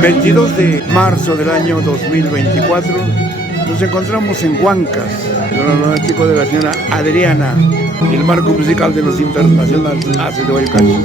22 de marzo del año 2024 nos encontramos en Huancas, con el chico de la señora Adriana y el marco musical de los internacionales Haces de Guayucachi.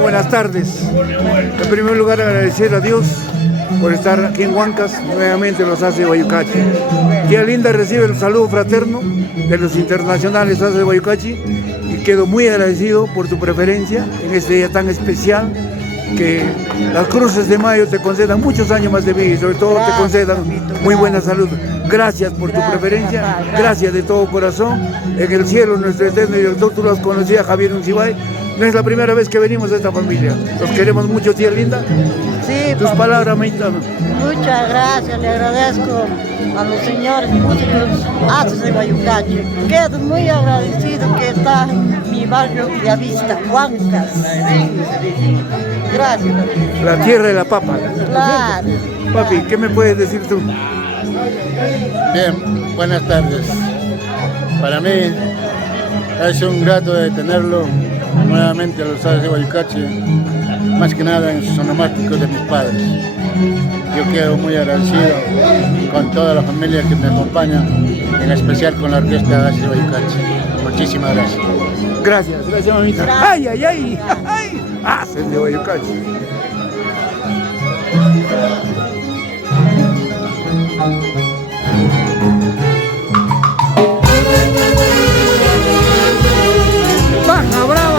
Buenas tardes. En primer lugar, agradecer a Dios por estar aquí en Huancas, nuevamente los Haces de Guayucachi. Tía Linda recibe el saludo fraterno de los internacionales Haces de Guayucachi y quedo muy agradecido por tu preferencia en este día tan especial. Que las Cruces de Mayo te concedan muchos años más de vida y sobre todo te concedan muy buena salud. Gracias por tu preferencia, gracias de todo corazón. En el cielo, nuestro eterno director, tú lo has conocido, Javier Uncibay. No es la primera vez que venimos a esta familia. Los queremos mucho, tía Linda. Sí, tus palabras, Maita. Muchas gracias, le agradezco a los señores músicos Haces de Guayucachi. Quedo muy agradecido que está en mi barrio Villavista, Huancas. Gracias. La tierra de la papa. Claro. Papi, ¿qué me puedes decir tú? Bien, buenas tardes. Para mí es un grato de tenerlo nuevamente a los Haces de Guayucachi, más que nada en sus onomáticos de mis padres. Yo quedo muy agradecido con toda la familia que me acompaña, en especial con la orquesta Haces de Guayucachi. Muchísimas gracias. Gracias, mamita. Gracias. ¡Ay! Haces de Guayucachi. ¡Baja brava!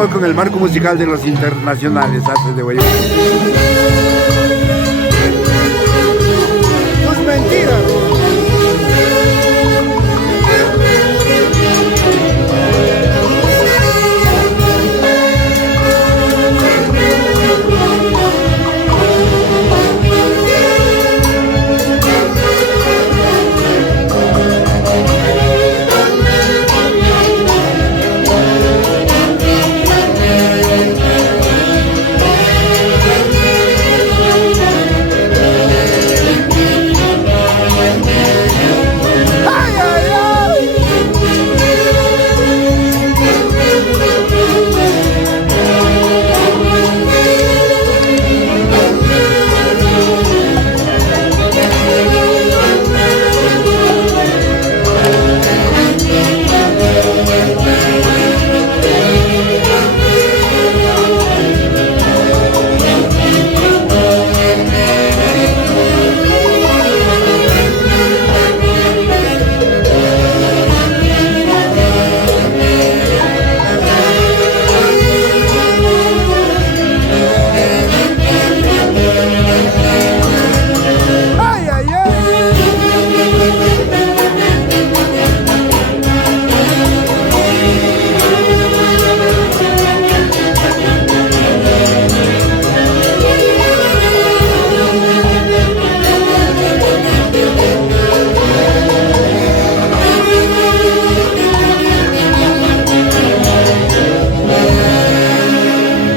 Seguimos con el marco musical de los internacionales Haces de Guayucache. Tus mentiras.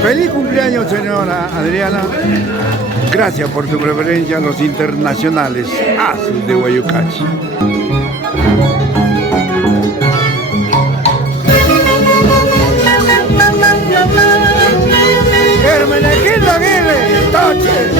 Feliz cumpleaños, señora Adriana. Gracias por tu preferencia a los internacionales Haces de Guayucache. Hermenegildo Aguirre, Toche.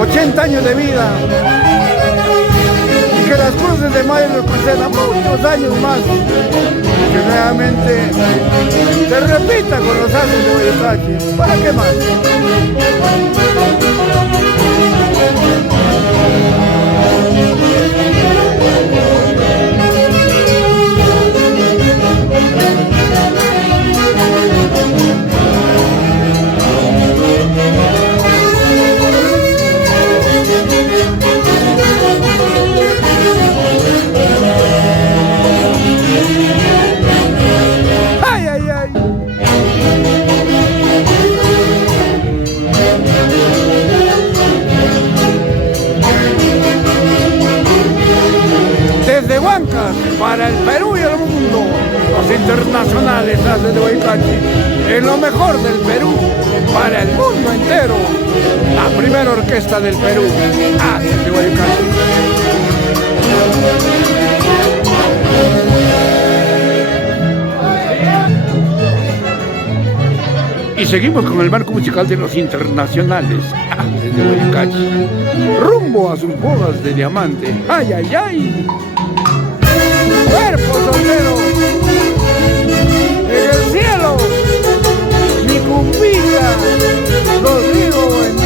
80 años de vida. Y que las cruces de mayo nos concedan muchos años más. Que realmente se repita con los años de Boyacache. ¿Para qué más? ¡Ay, ay, ay! Desde Huancas para el Perú y el mundo, los internacionales hacen de Boyacache en lo mejor del Perú para el mundo entero. La primera orquesta del Perú hace de Boyacache. Y seguimos con el marco musical de los internacionales de Boyacache, rumbo a sus bodas de diamante. ¡Ay, ay, ay! ¡Cuerpo soltero! ¡En el cielo! ¡Mi cumbita! ¡Los digo en